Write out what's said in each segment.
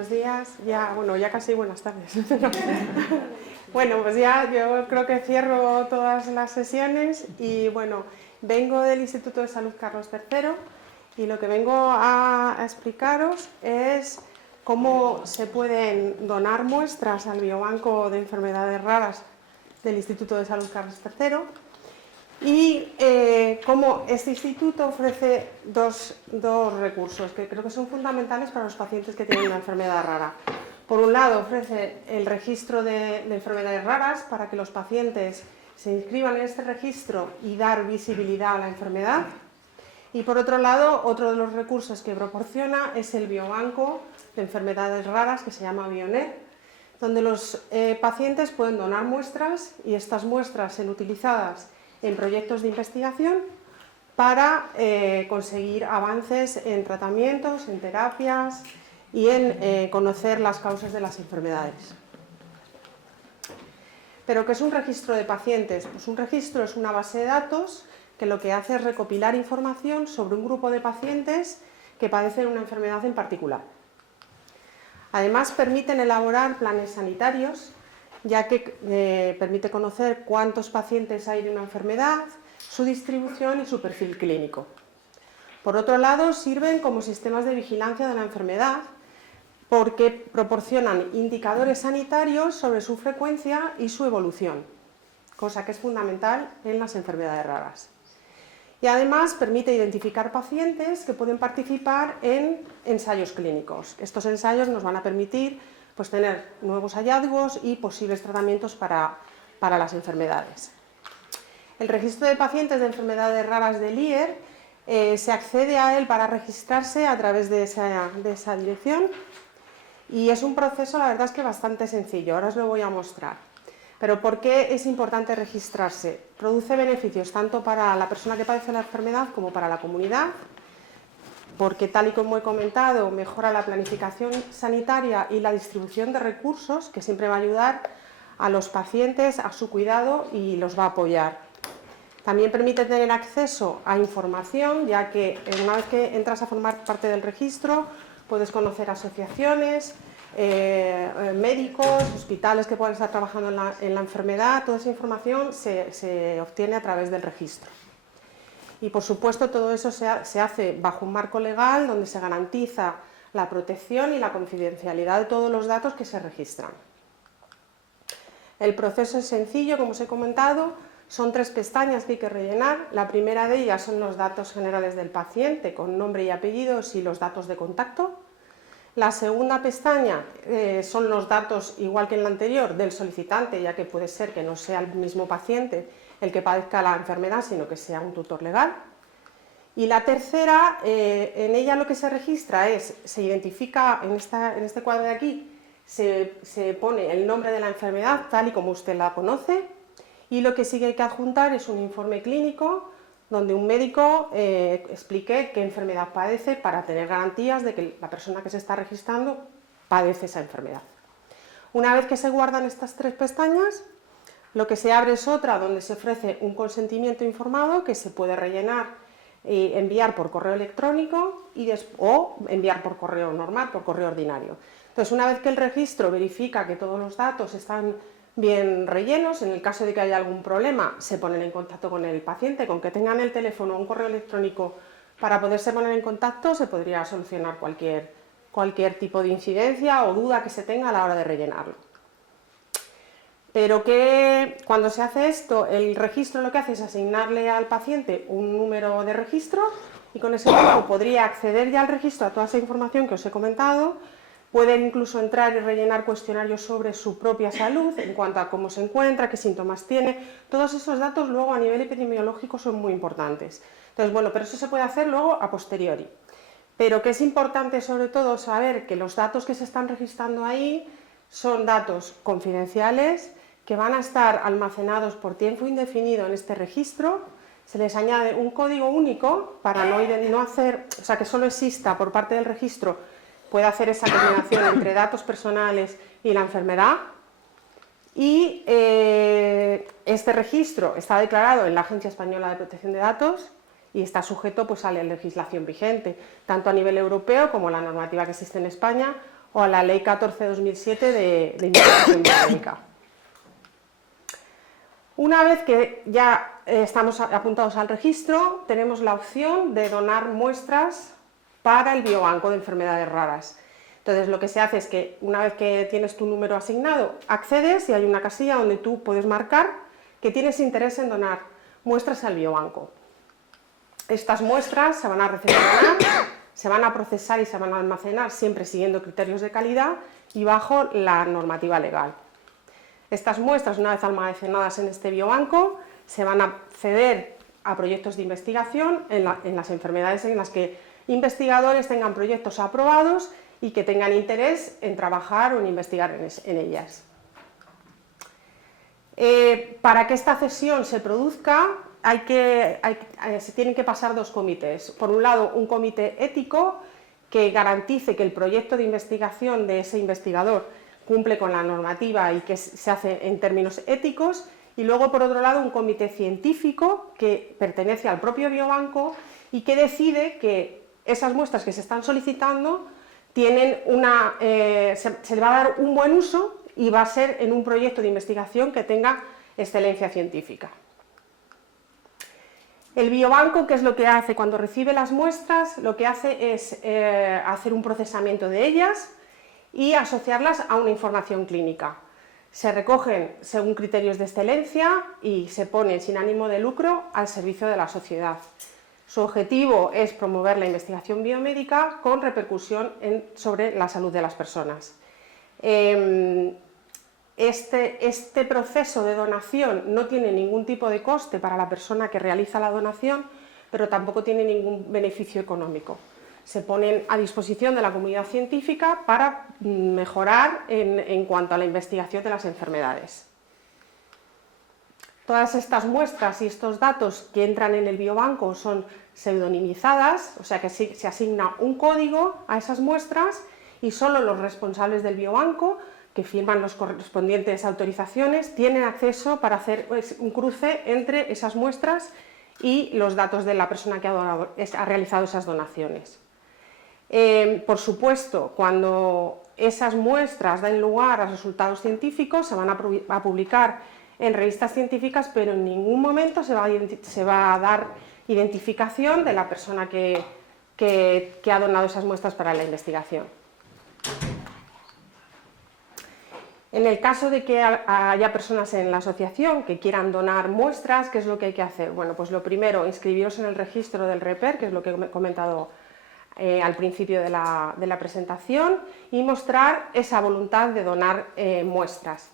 buenos días. Ya casi buenas tardes. Bueno, pues ya yo creo que cierro todas las sesiones y bueno, vengo del Instituto de Salud Carlos III y lo que vengo a explicaros es cómo se pueden donar muestras al biobanco de enfermedades raras del Instituto de Salud Carlos III y cómo este instituto ofrece dos recursos que creo que son fundamentales para los pacientes que tienen una enfermedad rara. Por un lado, ofrece el registro de enfermedades raras para que los pacientes se inscriban en este registro y dar visibilidad a la enfermedad. Y por otro lado, otro de los recursos que proporciona es el biobanco de enfermedades raras que se llama Bionet, donde los pacientes pueden donar muestras y estas muestras son utilizadas en proyectos de investigación para conseguir avances en tratamientos, en terapias y en conocer las causas de las enfermedades. ¿Pero qué es un registro de pacientes? Pues un registro es una base de datos que lo que hace es recopilar información sobre un grupo de pacientes que padecen una enfermedad en particular. Además, permiten elaborar planes sanitarios, ya que permite conocer cuántos pacientes hay de una enfermedad, su distribución y su perfil clínico. Por otro lado, sirven como sistemas de vigilancia de la enfermedad, porque proporcionan indicadores sanitarios sobre su frecuencia y su evolución, cosa que es fundamental en las enfermedades raras. Y además permite identificar pacientes que pueden participar en ensayos clínicos. Estos ensayos nos van a permitir tener nuevos hallazgos y posibles tratamientos para las enfermedades. El registro de pacientes de enfermedades raras del IER se accede a él para registrarse a través de esa dirección y es un proceso, la verdad es que bastante sencillo, ahora os lo voy a mostrar. Pero ¿por qué es importante registrarse? Produce beneficios tanto para la persona que padece la enfermedad como para la comunidad, porque tal y como he comentado, mejora la planificación sanitaria y la distribución de recursos, que siempre va a ayudar a los pacientes a su cuidado y los va a apoyar. También permite tener acceso a información, ya que una vez que entras a formar parte del registro, puedes conocer asociaciones, médicos, hospitales que puedan estar trabajando en la enfermedad. Toda esa información se obtiene a través del registro. Y por supuesto todo eso se hace bajo un marco legal donde se garantiza la protección y la confidencialidad de todos los datos que se registran. El proceso es sencillo, como os he comentado, son 3 pestañas que hay que rellenar. La primera de ellas son los datos generales del paciente con nombre y apellidos y los datos de contacto. La segunda pestaña son los datos, igual que en la anterior, del solicitante, ya que puede ser que no sea el mismo paciente el que padezca la enfermedad, sino que sea un tutor legal. Y la tercera, en ella lo que se registra se identifica, en este cuadro de aquí, se pone el nombre de la enfermedad tal y como usted la conoce, y lo que sí que hay que adjuntar es un informe clínico donde un médico explique qué enfermedad padece para tener garantías de que la persona que se está registrando padece esa enfermedad. Una vez que se guardan estas 3 pestañas, lo que se abre es otra donde se ofrece un consentimiento informado que se puede rellenar y enviar por correo electrónico o enviar por correo normal, por correo ordinario. Entonces, una vez que el registro verifica que todos los datos están bien rellenos, en el caso de que haya algún problema, se ponen en contacto con el paciente, con que tengan el teléfono o un correo electrónico para poderse poner en contacto, se podría solucionar cualquier tipo de incidencia o duda que se tenga a la hora de rellenarlo. Pero cuando se hace esto, el registro lo que hace es asignarle al paciente un número de registro y con ese número podría acceder ya al registro a toda esa información que os he comentado. Pueden incluso entrar y rellenar cuestionarios sobre su propia salud, en cuanto a cómo se encuentra, qué síntomas tiene. Todos esos datos luego a nivel epidemiológico son muy importantes. Entonces, bueno, pero eso se puede hacer luego a posteriori. Pero que es importante sobre todo saber que los datos que se están registrando ahí son datos confidenciales que van a estar almacenados por tiempo indefinido en este registro. Se les añade un código único para no hacer, o sea, que solo exista por parte del registro, puede hacer esa combinación entre datos personales y la enfermedad. Y este registro está declarado en la Agencia Española de Protección de Datos y está sujeto a la legislación vigente, tanto a nivel europeo como la normativa que existe en España o a la Ley 14/2007 de investigación biomédica. Una vez que ya estamos apuntados al registro, tenemos la opción de donar muestras para el biobanco de enfermedades raras. Entonces, lo que se hace es que una vez que tienes tu número asignado, accedes y hay una casilla donde tú puedes marcar que tienes interés en donar muestras al biobanco. Estas muestras se van a recepcionar, se van a procesar y se van a almacenar siempre siguiendo criterios de calidad y bajo la normativa legal. Estas muestras, una vez almacenadas en este biobanco, se van a ceder a proyectos de investigación en las enfermedades en las que investigadores tengan proyectos aprobados y que tengan interés en trabajar o en investigar en ellas. Para que esta cesión se produzca, se tienen que pasar dos comités. Por un lado, un comité ético que garantice que el proyecto de investigación de ese investigador cumple con la normativa y que se hace en términos éticos, y luego, por otro lado, un comité científico que pertenece al propio biobanco y que decide que esas muestras que se están solicitando tienen se le va a dar un buen uso y va a ser en un proyecto de investigación que tenga excelencia científica. El biobanco, ¿qué es lo que hace? Cuando recibe las muestras, lo que hace es hacer un procesamiento de ellas y asociarlas a una información clínica. Se recogen según criterios de excelencia y se ponen sin ánimo de lucro al servicio de la sociedad. Su objetivo es promover la investigación biomédica con repercusión sobre la salud de las personas. Este proceso de donación no tiene ningún tipo de coste para la persona que realiza la donación, pero tampoco tiene ningún beneficio económico. Se ponen a disposición de la comunidad científica para mejorar en cuanto a la investigación de las enfermedades. Todas estas muestras y estos datos que entran en el biobanco son pseudonimizadas, o sea que se asigna un código a esas muestras y solo los responsables del biobanco, que firman las correspondientes autorizaciones, tienen acceso para hacer un cruce entre esas muestras y los datos de la persona que ha realizado esas donaciones. Por supuesto, cuando esas muestras dan lugar a resultados científicos, se van a publicar en revistas científicas, pero en ningún momento se va a dar identificación de la persona que ha donado esas muestras para la investigación. En el caso de que haya personas en la asociación que quieran donar muestras, ¿qué es lo que hay que hacer? Bueno, pues lo primero, inscribiros en el registro del REPER, que es lo que he comentado al principio de la presentación, y mostrar esa voluntad de donar muestras.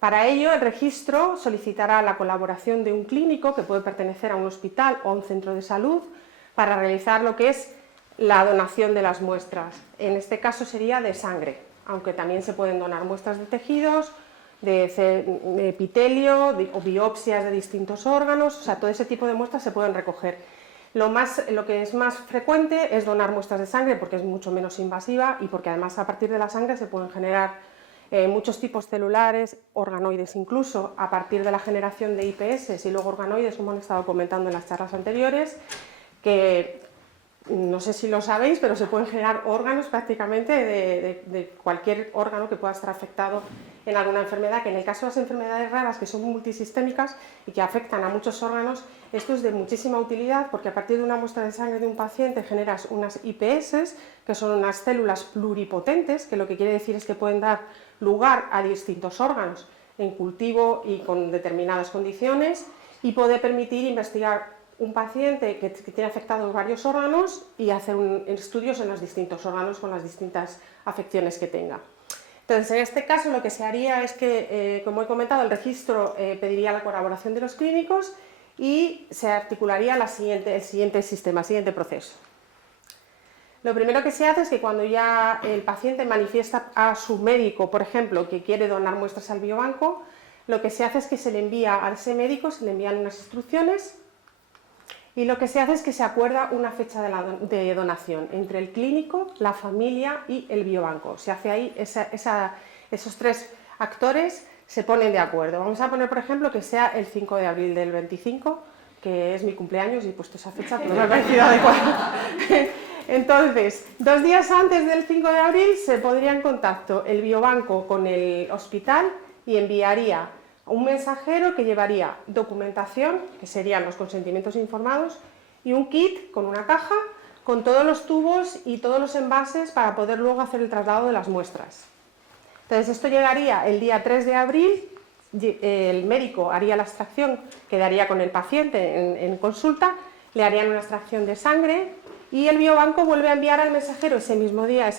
Para ello, el registro solicitará la colaboración de un clínico que puede pertenecer a un hospital o a un centro de salud para realizar lo que es la donación de las muestras. En este caso sería de sangre, aunque también se pueden donar muestras de tejidos, de epitelio o biopsias de distintos órganos, o sea, todo ese tipo de muestras se pueden recoger. Lo que es más frecuente es donar muestras de sangre porque es mucho menos invasiva y porque además a partir de la sangre se pueden generar muchos tipos celulares, organoides incluso, a partir de la generación de IPS y luego organoides, como han estado comentando en las charlas anteriores, que no sé si lo sabéis, pero se pueden generar órganos prácticamente de cualquier órgano que pueda estar afectado en alguna enfermedad, que en el caso de las enfermedades raras, que son multisistémicas y que afectan a muchos órganos, esto es de muchísima utilidad porque a partir de una muestra de sangre de un paciente generas unas IPS, que son unas células pluripotentes, que lo que quiere decir es que pueden dar lugar a distintos órganos en cultivo y con determinadas condiciones, y puede permitir investigar un paciente que tiene afectados varios órganos y hacer estudios en los distintos órganos con las distintas afecciones que tenga. Entonces, en este caso lo que se haría es que, como he comentado, el registro pediría la colaboración de los clínicos y se articularía el siguiente proceso. Lo primero que se hace es que cuando ya el paciente manifiesta a su médico, por ejemplo, que quiere donar muestras al biobanco, lo que se hace es que se le envía a ese médico, se le envían unas instrucciones y lo que se hace es que se acuerda una fecha de donación entre el clínico, la familia y el biobanco. Se hace ahí, esos tres actores se ponen de acuerdo. Vamos a poner, por ejemplo, que sea el 5 de abril del 25, que es mi cumpleaños y he puesto esa fecha, pero me ha parecido adecuada. Entonces, 2 días antes del 5 de abril se pondría en contacto el biobanco con el hospital y enviaría un mensajero que llevaría documentación, que serían los consentimientos informados, y un kit con una caja con todos los tubos y todos los envases para poder luego hacer el traslado de las muestras. Entonces, esto llegaría el día 3 de abril, el médico haría la extracción, quedaría con el paciente en consulta, le harían una extracción de sangre y el biobanco vuelve a enviar al mensajero ese mismo día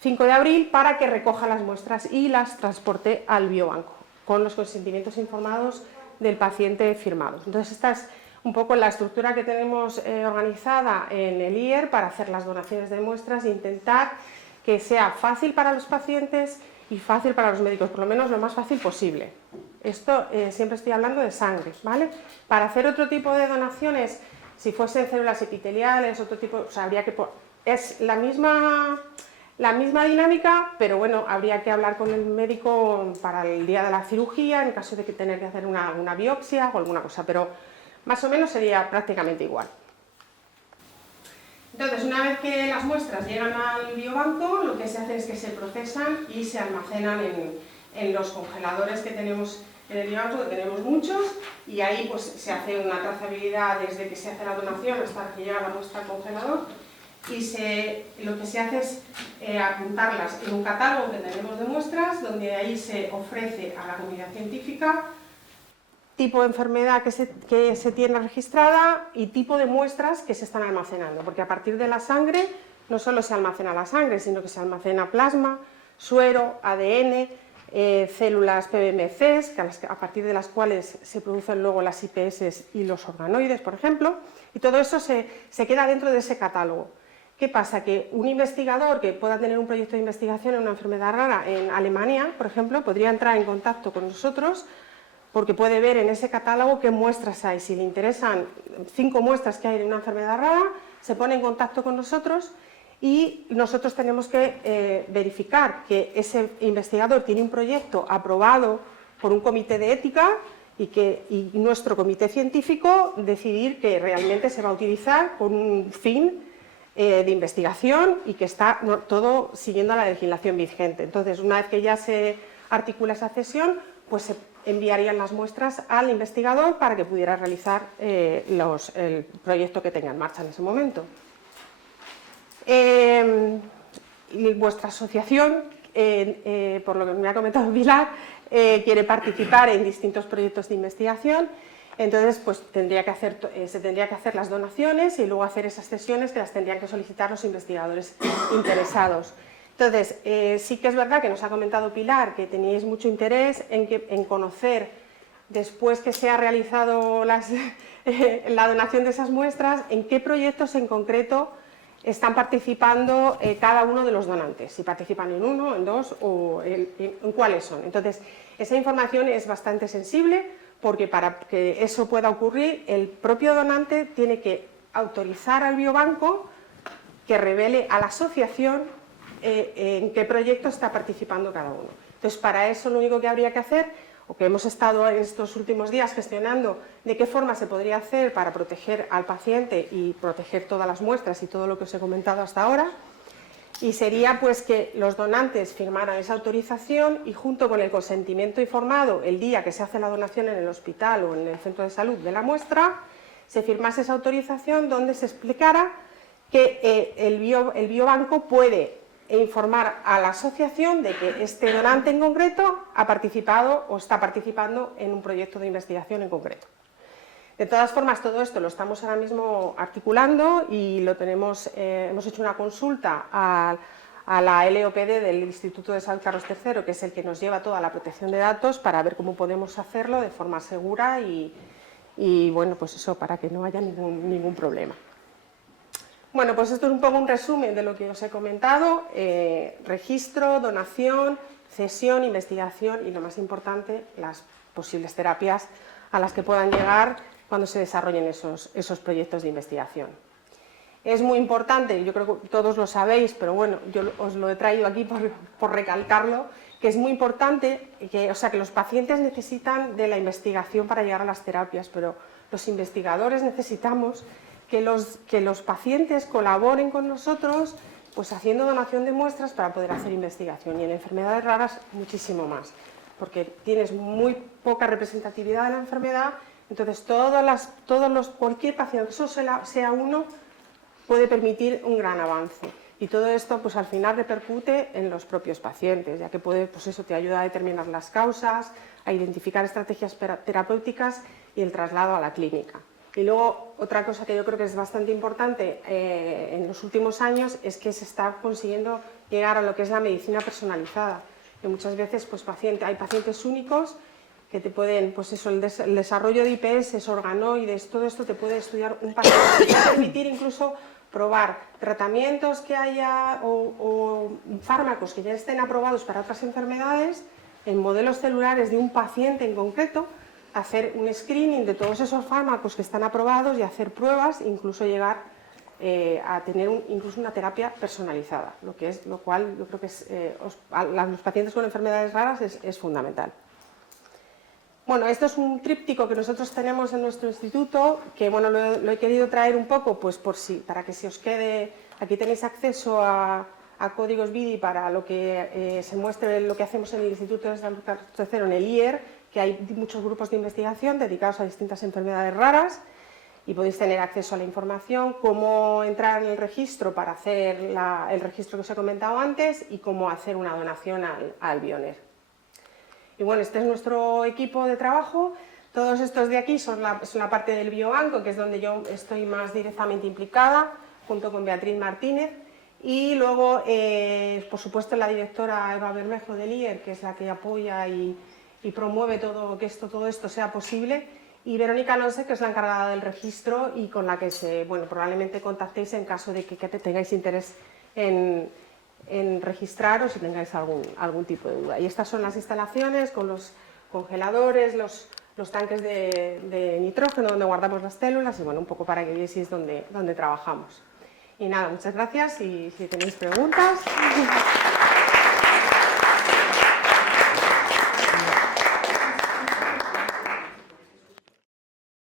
5 de abril, para que recoja las muestras y las transporte al biobanco, con los consentimientos informados del paciente firmados. Entonces, esta es un poco la estructura que tenemos organizada en el IER para hacer las donaciones de muestras e intentar que sea fácil para los pacientes y fácil para los médicos, por lo menos lo más fácil posible. Esto siempre estoy hablando de sangre, ¿vale? Para hacer otro tipo de donaciones, si fuesen células epiteliales, otro tipo, o sea, habría que... Es la misma dinámica, pero bueno, habría que hablar con el médico para el día de la cirugía, en caso de que tener que hacer una biopsia o alguna cosa, pero más o menos sería prácticamente igual. Entonces, una vez que las muestras llegan al biobanco, lo que se hace es que se procesan y se almacenan en los congeladores que tenemos en el biobanco, que tenemos muchos, y ahí pues se hace una trazabilidad desde que se hace la donación hasta que llega la muestra al congelador, y lo que se hace es apuntarlas en un catálogo que tenemos de muestras, donde ahí se ofrece a la comunidad científica tipo de enfermedad que se tiene registrada y tipo de muestras que se están almacenando, porque a partir de la sangre no solo se almacena la sangre, sino que se almacena plasma, suero, ADN, células PBMCs, a partir de las cuales se producen luego las IPS y los organoides, por ejemplo, y todo eso se queda dentro de ese catálogo. ¿Qué pasa? Que un investigador que pueda tener un proyecto de investigación en una enfermedad rara en Alemania, por ejemplo, podría entrar en contacto con nosotros porque puede ver en ese catálogo qué muestras hay. Si le interesan 5 muestras que hay de una enfermedad rara, se pone en contacto con nosotros y nosotros tenemos que verificar que ese investigador tiene un proyecto aprobado por un comité de ética y nuestro comité científico decidir que realmente se va a utilizar con un fin de investigación y que está todo siguiendo la legislación vigente. Entonces, una vez que ya se articula esa cesión, pues se enviarían las muestras al investigador para que pudiera realizar el proyecto que tenga en marcha en ese momento. Vuestra asociación, por lo que me ha comentado Pilar, quiere participar en distintos proyectos de investigación. Entonces, pues se tendría que hacer las donaciones y luego hacer esas sesiones que las tendrían que solicitar los investigadores interesados. Entonces, sí que es verdad que nos ha comentado Pilar que teníais mucho interés en conocer, después que se ha realizado la donación de esas muestras, en qué proyectos en concreto están participando cada uno de los donantes, si participan en uno, en dos o en cuáles son. Entonces, esa información es bastante sensible, porque para que eso pueda ocurrir, el propio donante tiene que autorizar al biobanco que revele a la asociación en qué proyecto está participando cada uno. Entonces, para eso lo único que habría que hacer, o que hemos estado en estos últimos días gestionando, de qué forma se podría hacer para proteger al paciente y proteger todas las muestras y todo lo que os he comentado hasta ahora, y sería pues que los donantes firmaran esa autorización y junto con el consentimiento informado el día que se hace la donación en el hospital o en el centro de salud de la muestra, se firmase esa autorización donde se explicara que el biobanco puede informar a la asociación de que este donante en concreto ha participado o está participando en un proyecto de investigación en concreto. De todas formas, todo esto lo estamos ahora mismo articulando y lo tenemos, hemos hecho una consulta a la LOPD del Instituto de Salud Carlos III, que es el que nos lleva toda la protección de datos, para ver cómo podemos hacerlo de forma segura y bueno, pues eso, para que no haya ningún problema. Bueno, pues esto es un poco un resumen de lo que os he comentado: registro, donación, cesión, investigación y, lo más importante, las posibles terapias a las que puedan llegar cuando se desarrollen esos proyectos de investigación. Es muy importante, yo creo que todos lo sabéis, pero bueno, yo os lo he traído aquí por recalcarlo, que es muy importante que los pacientes necesitan de la investigación para llegar a las terapias, pero los investigadores necesitamos que los pacientes colaboren con nosotros pues haciendo donación de muestras para poder hacer investigación, y en enfermedades raras muchísimo más, porque tienes muy poca representatividad de la enfermedad, entonces cualquier paciente, eso sea uno, puede permitir un gran avance. Y todo esto pues al final repercute en los propios pacientes, ya que pues eso te ayuda a determinar las causas, a identificar estrategias terapéuticas y el traslado a la clínica. Y luego otra cosa que yo creo que es bastante importante en los últimos años es que se está consiguiendo llegar a lo que es la medicina personalizada. Que muchas veces pues, hay pacientes únicos que te pueden, pues eso, el desarrollo de IPS, organoides, todo esto te puede estudiar un paciente, te puede permitir incluso probar tratamientos que haya o fármacos que ya estén aprobados para otras enfermedades en modelos celulares de un paciente en concreto, hacer un screening de todos esos fármacos que están aprobados y hacer pruebas, incluso llegar a tener incluso una terapia personalizada, lo cual yo creo que a los pacientes con enfermedades raras es fundamental. Bueno, esto es un tríptico que nosotros tenemos en nuestro instituto, que bueno, lo he querido traer un poco pues para que se os quede. Aquí tenéis acceso a códigos BIDI para lo que se muestre lo que hacemos en el Instituto de Salud Tercero, en el IER, que hay muchos grupos de investigación dedicados a distintas enfermedades raras, y podéis tener acceso a la información, cómo entrar en el registro para hacer el registro que os he comentado antes y cómo hacer una donación al Bioner. Y bueno, este es nuestro equipo de trabajo. Todos estos de aquí son la parte del biobanco, que es donde yo estoy más directamente implicada, junto con Beatriz Martínez. Y luego, por supuesto, la directora Eva Bermejo del IER, que es la que apoya y promueve que todo esto sea posible. Y Verónica Alonso, que es la encargada del registro y con la que probablemente contactéis en caso de que tengáis interés en registraros si tengáis algún tipo de duda. Y estas son las instalaciones con los congeladores, los tanques de nitrógeno donde guardamos las células y bueno, un poco para que veáis dónde trabajamos. Y nada, muchas gracias y si tenéis preguntas...